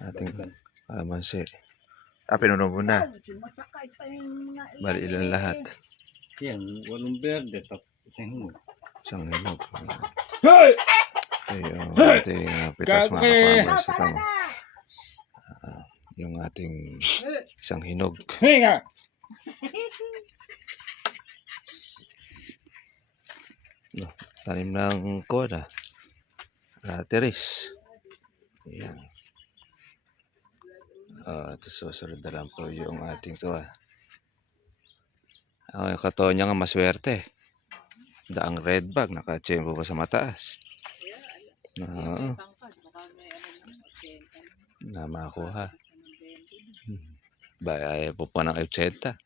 ating kalamansi. Pinuno mo na. Bali ilan lahat? Yan, walong berde, tapos isang hinog. Isang hinog. Ito yung ating pitas mga kapamas. Ito mo. Yung ating isang hinog. Tanim ng koda. Teres. Ayan. Ito susunod na lang po yung ating to. Yung kato niya nga maswerte. Daang red bag. Nakachempo pa sa mataas. Na makuha. Ayaw po pa ng 80.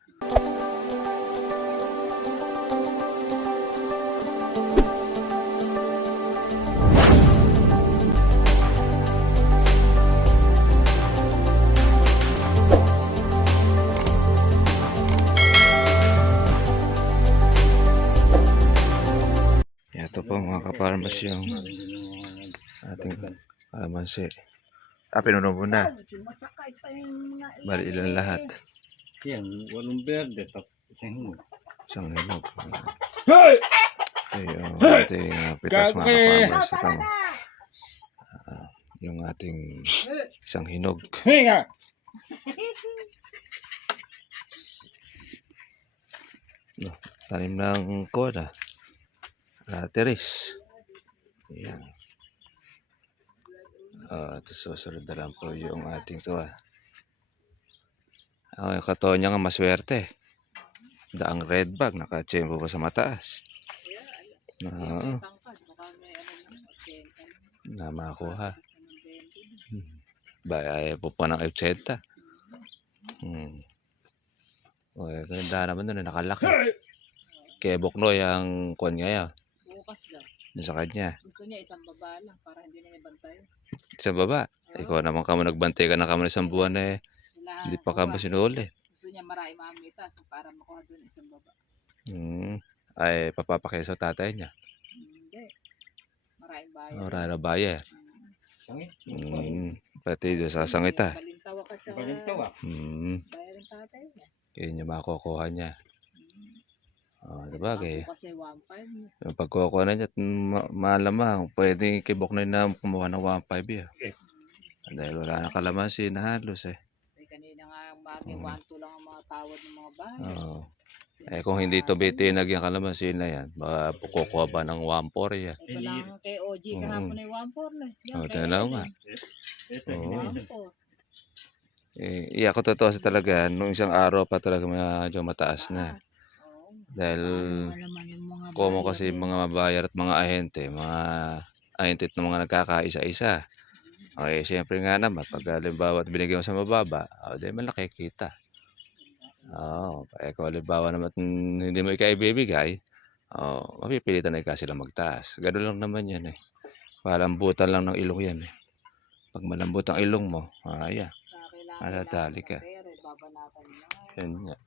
Ito po mga kaparmas yung ating kalamansi. Pinuno mo na. Bali ilan lahat? Yan, walong berde, tapos isang hinog. Isang hinog. Ito yung ating pitas mga kaparmas. Ito mo. Yung ating isang hinog. Tanim ng koda. Teres. Ayan. Ito susunod na lang po yung ating to. Yung kato niya nga maswerte. Daang red bag. Nakachempo pa sa mataas. Na makuha. Ayaw po pa ng 80. Ganda naman doon. Nakalaki. Kaya bukno yung kuwan ngayon. Bukas daw. Sa kanya. Gusto niya isang baba lang para hindi na niya bantay. Isang baba? Ikaw naman kamo nagbantay ka na kamo isang buwan hindi pa kamo sinuli. Gusto niya marami mamita para makuha doon isang baba. Ay papapakeso tatay niya. Hindi. Maraming bayan. Marami bayan. Pati doon sa sangita. Balintawa ka siya. Balintawa. Bayarin tatay niya. Kaya niya makukuha niya. Sabagay. Kasi 1.5. Yung pagkukuha na niya, malamang, pwede kibok na kumuha ng 1.5 Dahil wala na kalamansi na halos Kanina nga bagay, 1.2 lang ang mga tawad ng mga bahay. Kung hindi ito bitinag yung kalamansi na yan, baka kukuha ba ng 1.4 yan? Ito lang kay OG kahapon ay 1.4 na. Tanaw nga. Ito, hindi. Iya ko totoo talaga, nung isang araw pa talaga medyo mataas na. Dahil komo kasi mga mabayar at mga ahente at mga nagkakaisa-isa. Okay, siyempre nga naman, pag halimbawa binigyan mo sa mababa, di malaki kita. Kung halimbawa naman hindi mo ikaibibigay, mapipilitan na sila magtaas. Gano'n lang naman yan Palambutan lang ng ilong yan Pag malambot ang ilong mo, matatali ka. Yan nga.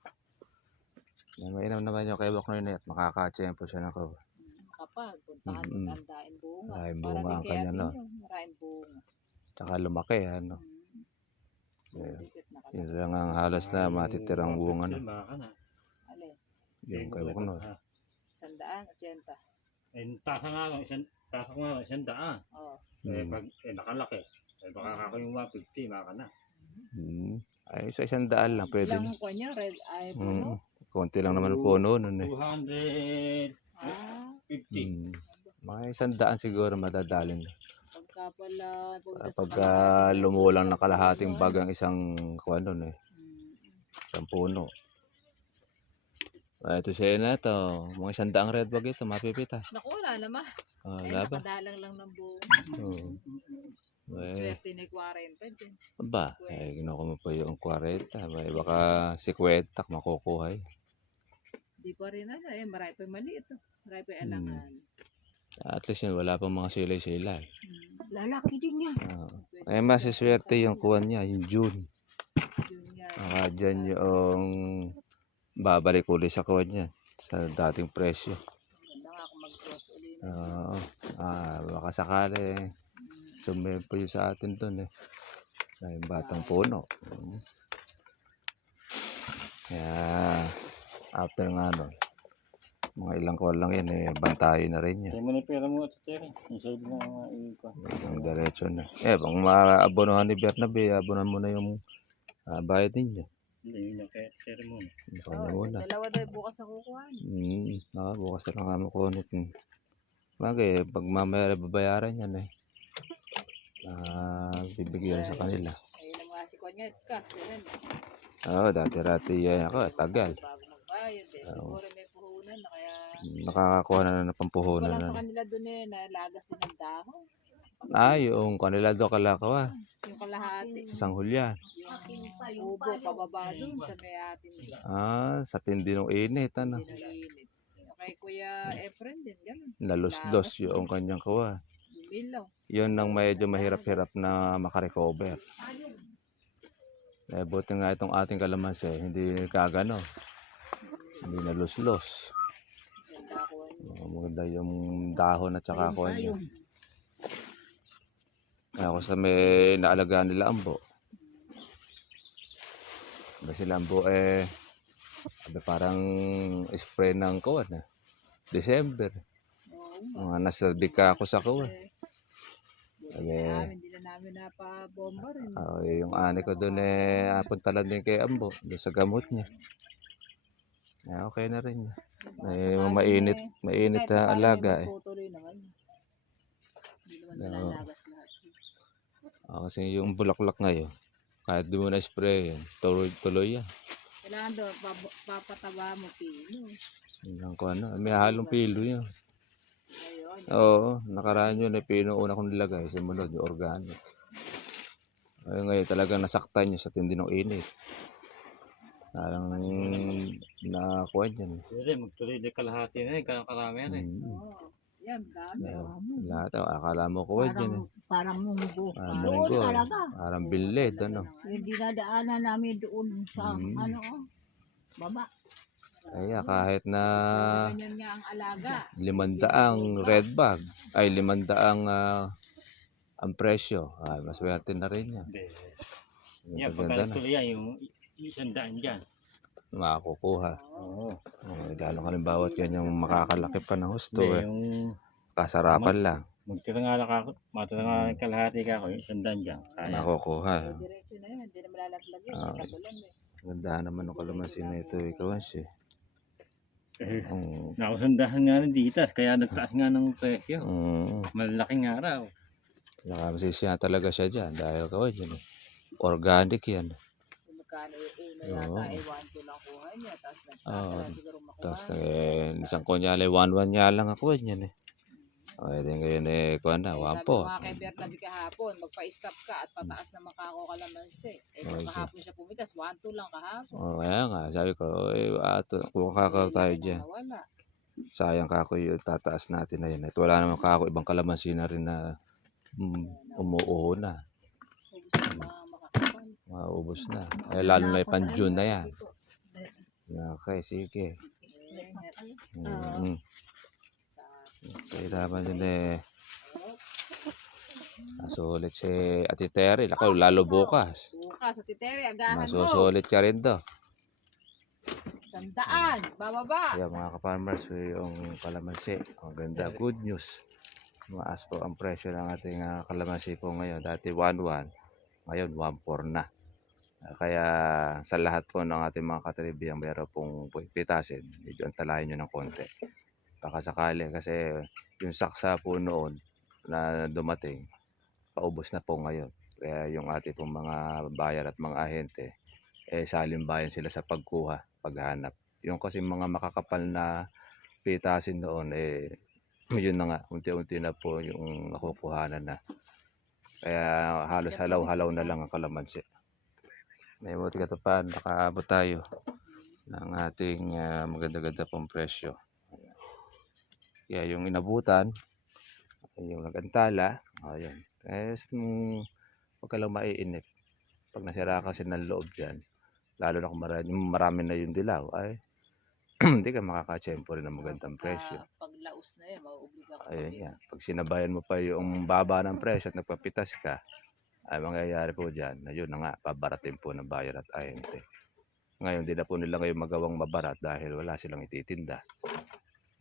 Mainam naman yung kay Boknoy na at makaka-tsempo siya ng Kapag puntahan mo andain bunga. Maraming bunga ang kanya Maraming bunga. Tsaka lumaki Yun lang ang halos na matitirang bunga Yung kay Boknoy. 180. Tasa nga lang, 100. Pag nakalaki, baka ako yung 150, maka na. Ay, sa 100 lang pwede na. Ilang ko niya, red eye puno? Konti lang naman puno nun 250. Mga 100 siguro madadalin. Pagka pala... Pagka lumulang na kalahating bagang isang kuwan nun isang puno. Ito siya na ito. Mga 100 red bag ito, mapipitas. Naku, wala naman. Nakadalang lang ng buong. Swerte na 40 din. Aba, ginawa mo pa yung 40. Baka 50 makukuha Di pa rin marami pa maliit. Marami pa alangan. At least yun, wala pang mga silay-silay. Lalaki din yan. Masiswerte yung kuwan niya, yung June. Dyan yung babalik ulit sa kuwan niya, sa dating presyo. Ganda nga kung mag-cross ulit. Baka sakali, sumempo yung sa atin dun Yung batang puno. Kaya after nga nun, mga ilang kuwan lang yan bantayin na rin yan. Kaya mo na yung pera mo at Terry. Yung sa'yo na Ang diretso na. Pag maabonohan ni Bernabe, abonan mo na yung bayad ninyo. Hindi, yun yung kaya Terry mo. Sa kanya muna. Dalawa daw bukas na kukuhan. Bukas na lang kami kunit. Bagay, pag mamaya babayaran yan bibigyan sa kanila. Ayun ang mga sikwan nga, kas, yun. Dati-rati yan ako, tagal. Bago magbayad siguro may puhunan na kaya... Nakakakuha na ng pampuhunan Wala na. sa kanila doon na lagas din ng dahon. Yung kanila do kalakawa. Yung kalahati. Sa San Julian. Yung ubo, pababa doon sa may atin. Sa tindi ng init, ano. Hindi na init. Kay Kuya Efren din, gano'n. Nalos-los yung kanyang kuha. Bilaw. Yun ang medyo mahirap-hirap na makarecover. Buti nga itong ating kalamansi, hindi kagano. Hindi nalos-los. Maganda yung dahon at saka kuha niya. Ako sa may naalagaan nila ambo. Kasi lambo parang spray ng kuwan December. Mga nasa bika ako sa kuwan. Hindi na namin napabomba rin. Yung ani ko doon apunta lang din kay ambo doon sa gamot niya. Okay na rin. Mainit na alaga Tutuloy naman. Hindi naman sila lagas lahat. Kasi yung bulaklak ngayon, kahit di mo na spray yan, tuloy yan. Kailangan doon, papataba mo pino. May halong pilo yan. Ayun. Oo, nakaraan yun pino una kong nilagay, sumunod yung organic. Ngayon talagang nasaktan niya sa tindi ng init. Parang nakuha dyan. Terry, magtuloy din kalahati na karami yan Yan, dami. Lahat, akala mo kuha dyan Parang munggo. munggo. Talaga. Parang bilid, ano. Yung dinadaanan namin doon sa baba. Kaya kahit na Ganyan nga ang alaga. 500 red bag, ay 500 ang presyo. Maswerte na rin yan. Yan, pagka tuloy yan, yung 100 dyan. Makakukuha. Oo. Lalo ka rin bawat yan yung makakalaki pa ng husto. Yung Kasarapan lang. matira nga kalahati ka ako, yung 100 dyan. Kaya. Makukuha. Diretso na yan, hindi na malalaglag yun. Tagulan Ganda naman ng kalamansi na ito. Ikaw siya. Nakasundahan nga ng ditas, kaya nagtaas nga ng presyo. Malalaking araw. Nakamasisya talaga siya dyan dahil kaway dyan. Organic yan. Magkano yata, 1-2 lang kuha niya. Tapos nagtasa siguro makuha. Tapos isang kunyali 1-1 niya lang ako yan din ngayon kuha na, 1-4. Sabi ko nga kay Bernabe kahapon, magpa-stop ka at pataas na makako kalamansi. Kahapon siya pumitas, 1-2 lang kahapon. Kaya nga, sabi ko, kung kakao tayo dyan. Sayang kako yung tataas natin na yan. At wala naman kako, ibang kalamansi na rin na umuuho na. Maubos na. Lalo na yung pan-June na yan. Okay, sige. Okay, dapat yun nasulit si Ate Terry. Lalo bukas. Bukas, Ate Terry, agahan mo. Masusulit ka rin to. 100, bababa. Kaya mga ka-farmers, yung kalamansi. Ang ganda, good news. Maas po ang presyo ng ating kalamansi po ngayon. Dati 1-1, ngayon 1-4 na. Kaya sa lahat po ng ating mga katribiyang meron pong pitasin, medyo antalahin nyo ng konti. Baka sakali kasi yung saksa po noon na dumating, paubos na po ngayon. Kaya yung ating pong mga bayar at mga ahente, salimbayan sila sa pagkuha, paghanap. Yung kasi mga makakapal na pitasin noon, yun na nga, unti-unti na po yung nakukuhanan na. Kaya halos halaw-halaw na lang ang kalamansi. Buti ka pa, nakaabot tayo ng ating maganda-ganda pong presyo. Kaya yung inabutan, yung nagantala, ayun. Huwag ka lang maiinip. Pag nasira kasi ng loob dyan, lalo na kung marami na yung dilaw, ay hindi ka makakachempo rin ng magandang presyo. Pag laos na yan, mauobliga ka. Ayun yan. Pag sinabayan mo pa yung baba ng presyo at nagpapitas ka, Ay mangyayari po diyan na yun na nga, babaratin po ng buyer at ahente. Ngayon, di na po nila ngayon magawang mabarat dahil wala silang ititinda.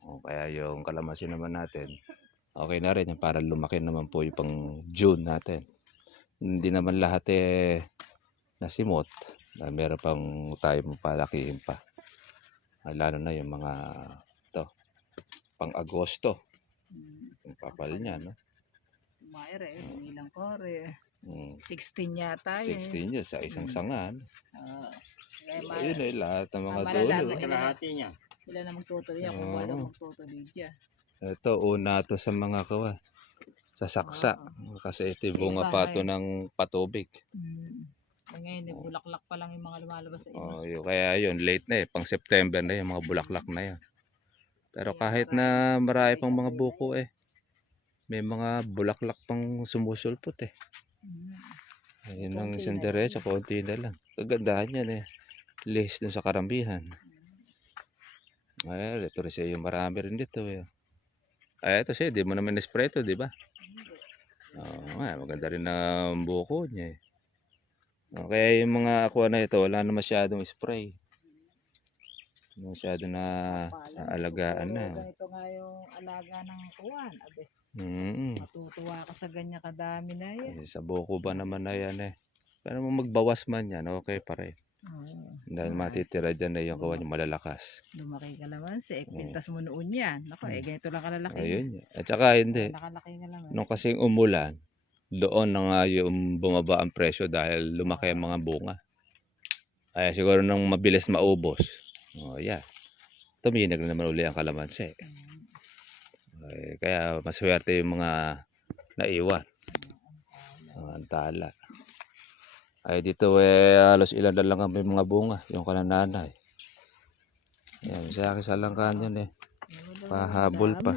O, kaya yung kalamansi naman natin, okay na rin yan para lumaki naman po yung pang June natin. Hindi naman lahat nasimot. Meron pang tayo mapalakihin pa. Lalo na yung mga ito, pang Agosto. Yung papal niya, no? Mayre, ilang kore. Mm. 16 yata 16 years sa isang sangan. Oo. Ayun ay lahat ng mga malalaman dulo. Kalahati niya. Sila na magtutuloy kung Oo. ano magtutuloy dyan. Ito, una to sa mga kawa. Sa saksa. Kasi ito yung bunga pa to ng patubig. Ngayon, bulaklak pa lang yung mga lumalabas sa iba. Oh, kaya yun, late na pang September na yung mga bulaklak na yun. Pero kahit na marami pang mga buko may mga bulaklak pang sumusulpot Ayun ang isang diretso, konti na lang. Kagandahan yan List dun sa karamihan. Ay, ito rin siya yung marami rin dito Ay, ito siya, di mo naman espresso, di ba? Maganda rin ang buko niya Kaya yung mga aqua na ito, wala na masyadong spray. Masyado na alagaan na. Ganito nga yung alaga ng kuwan. Abe, Mm. matutuwa ka sa ganyan kadami na yan. Sa buko ba naman na yan Pero magbawas man yan, okay pa rin. Dahil matitira dyan yung kawan yung malalakas. Lumaki ka naman sa pintas mo noon yan. Ako ganito lang kalalaki. Ayun. At saka hindi. Nakalaki nga naman. Nung kasing umulan, doon na nga yung bumaba ang presyo dahil lumaki ang mga bunga. Ay siguro nung mabilis maubos. Tuminag na naman uli ang kalamansi. Kaya maswerte yung mga naiwan. Ang tala. Ay dito halos ilan na lang ang may mga bunga. Yung kanananay. Yan, sa akin sa langkan yan Pahabol pa.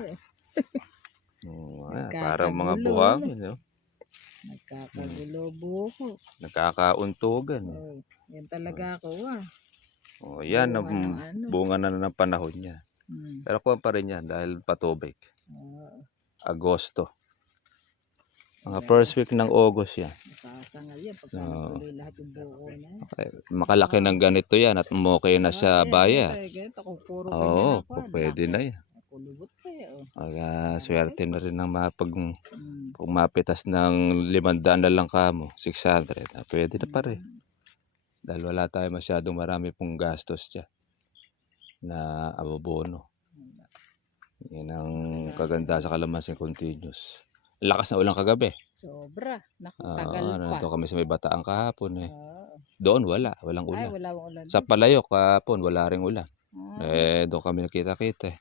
Parang mga buhangin. Nagkakagulo buko. Nagkakauntugan. Yan talaga ako Yan ang bunga na ng panahon niya. Pero kuha pa rin yan dahil patubig. Agosto. Mga first week ng August yan. Nakasangal yan pagka natuloy lahat yung buko na yan. Makalaki ng ganito yan at okay na siya bayan. Puro Oo, pwede na yan. Kulubot kayo. Swerte na rin ng kung mapitas ng 500 na lang kamo, 600. Pwede na pa rin. Dahil wala tayo masyadong marami pong gastos dyan na abobono. Yan ang kaganda sa kalamansi continuous. Lakas na ulang kagabi. Sobra. Nakatagal pa. Nandito kami sa may Bataan kahapon Doon walang ulan. Ay, wala ulan. Sa Palayok kahapon wala ring ulan. Doon kami nakita-kita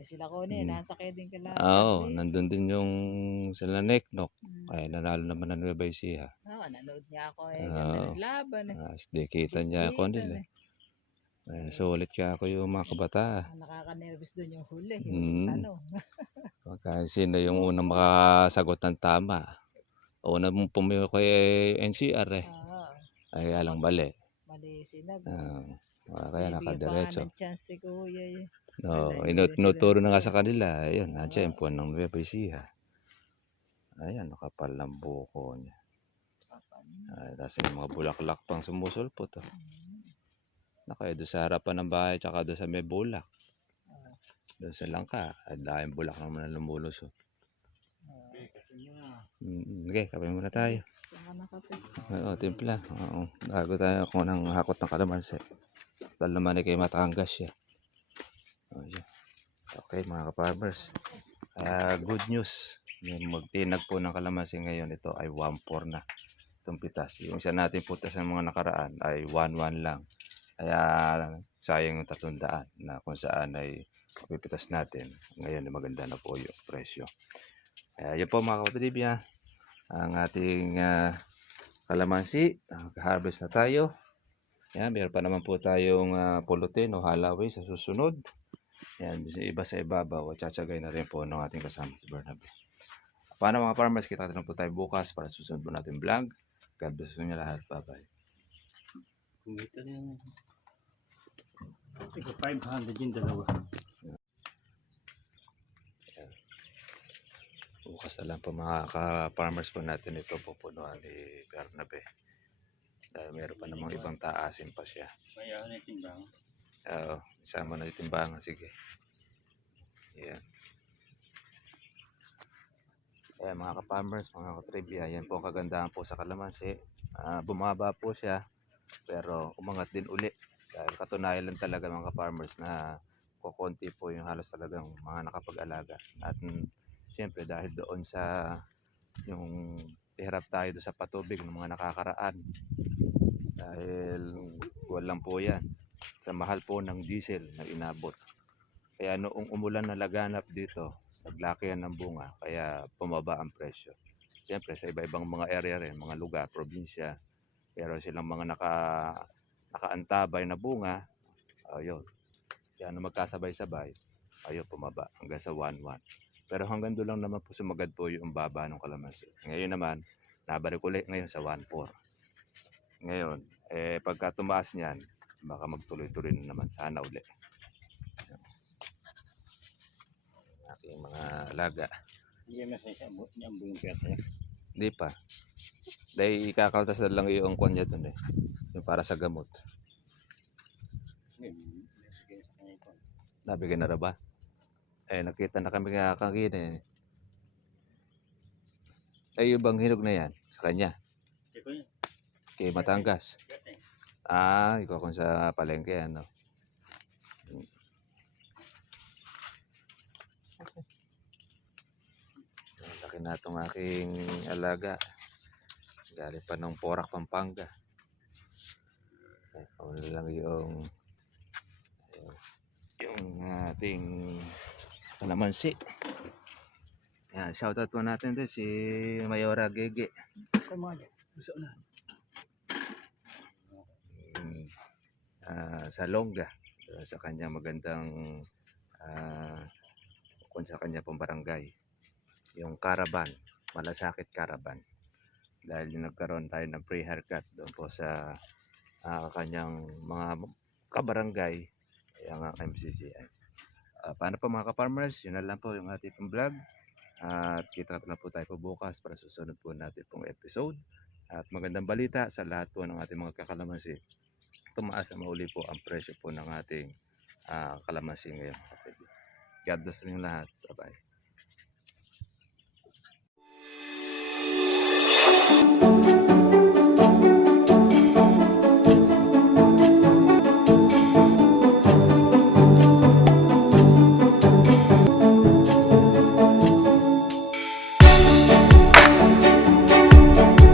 sila ko nasa kayo din kala. Nandun din yung sila Neknok. Ay nanalo naman ng Nueva Ecija. Nanood niya ako ganda ng laban Kita niya ako nila. Sulit kaya ako yung mga kabataan. Nakaka-nervous doon yung huli. Tanong. Sino yung unang makasagot ng tama? Una mong pumiyo kay NCR Ay alang mali. Mali sinag. Kaya nakadiretso. Chance si Kuya Inuturo na nga sa kanila. Ayun, nandiyan po ng Nueva Ecija. Ayan, nakapal ng buko niya. Tapos yung mga bulaklak pang sumusulpot. Doon sa harapan ng bahay tsaka doon sa may bulak. Doon sa langka. Ay dahil bulak naman na lumulusot. Okay, kape muna tayo. Timpla. Bago tayo ako ng hakot ng kalamansi. Dahil naman kay Matangas siya. Okay mga ka-farmers. Good news. Yung magtinag po ng kalamansi ngayon, ito ay 1.4 na. Itong pitas. Yung isa natin putas ng mga nakaraan ay 1.1 lang. Kaya sayang yung 300 na kung saan ay mapipitas natin. Ngayon ay maganda na po yung presyo. Yun po mga kapatid, ang ating kalamansi. Harvest na tayo. Meron pa naman po tayong pulutin o halaway sa susunod. Iba sa ibabaw. Tsatsagay na rin po ng ating kasama si Bernabe. Paano mga farmers, kita natin po tayo bukas para susunod po natin vlog. God bless nyo lahat. Bye-bye. Kumita na yan. 500 yung dalawa. Bukas na lang po mga ka-farmers po natin ito pupunuan ni Bernabe. Dahil meron pa namang ibang taasin pa siya. Kaya na yung timbang. Oo, isama na yung timbangan. Sige. Yan. Ayan mga ka-farmers, mga ka-trivia, yan po ang kagandahan po sa kalamansi. Bumaba po siya, pero umangat din uli. Dahil katunayan lang talaga mga ka-farmers na kukunti po yung halos talagang mga nakapag-alaga. At siyempre dahil doon sa yung hirap tayo doon sa patubig ng mga nakakaraan. Dahil walang po yan. Sa mahal po ng diesel na inabot. Kaya noong umulan na laganap dito, naglaki yan ng bunga, kaya bumaba ang presyo. Siyempre sa iba-ibang mga area rin, mga lugar, probinsya, pero silang mga nakaantabay na bunga, ayun. Kaya na magkasabay-sabay, ayun, bumaba hanggang sa 1.1. Pero hanggang doon lang naman po sumagad po yung baba ng kalamansi. Ngayon naman, nabalik ulit ngayon sa 1.4. Ngayon, pagka tumaas niyan, baka magtuloy-tuloy na naman sana ulit. Aking mga alaga. Hindi mo sa yung buong perte. Hindi pa. Dahil ikakaltas na lang yung kanya dun eh. Yung para sa gamot. Nabigyan na ba? Nakita na kami kakagin eh. Yung bang hinog na yan? Sa kanya? Kay Matangas. Ikaw kung sa palengke ano. Laki na itong aking alaga. Galing pa ng Porac, Pampanga. Ano lang yung ating kalamansi. Yan, shoutout po natin din si Mayora Gege. Sa Longga. Sa kanya magandang kung sa kanya pong barangay. Yung Caravan, Malasakit Caravan. Dahil nagkaroon tayo ng free haircut doon po sa kanyang mga kabarangay, ang MCGI. Paano po mga ka-farmers, yun na lang po yung ating pong vlog. At kita na po tayo po bukas para susunod po natin pong episode. At magandang balita sa lahat po ng ating mga kakalamansi. Tumaas na mauli po ang presyo po ng ating kalamansi ngayon. God bless po yung lahat. Bye-bye.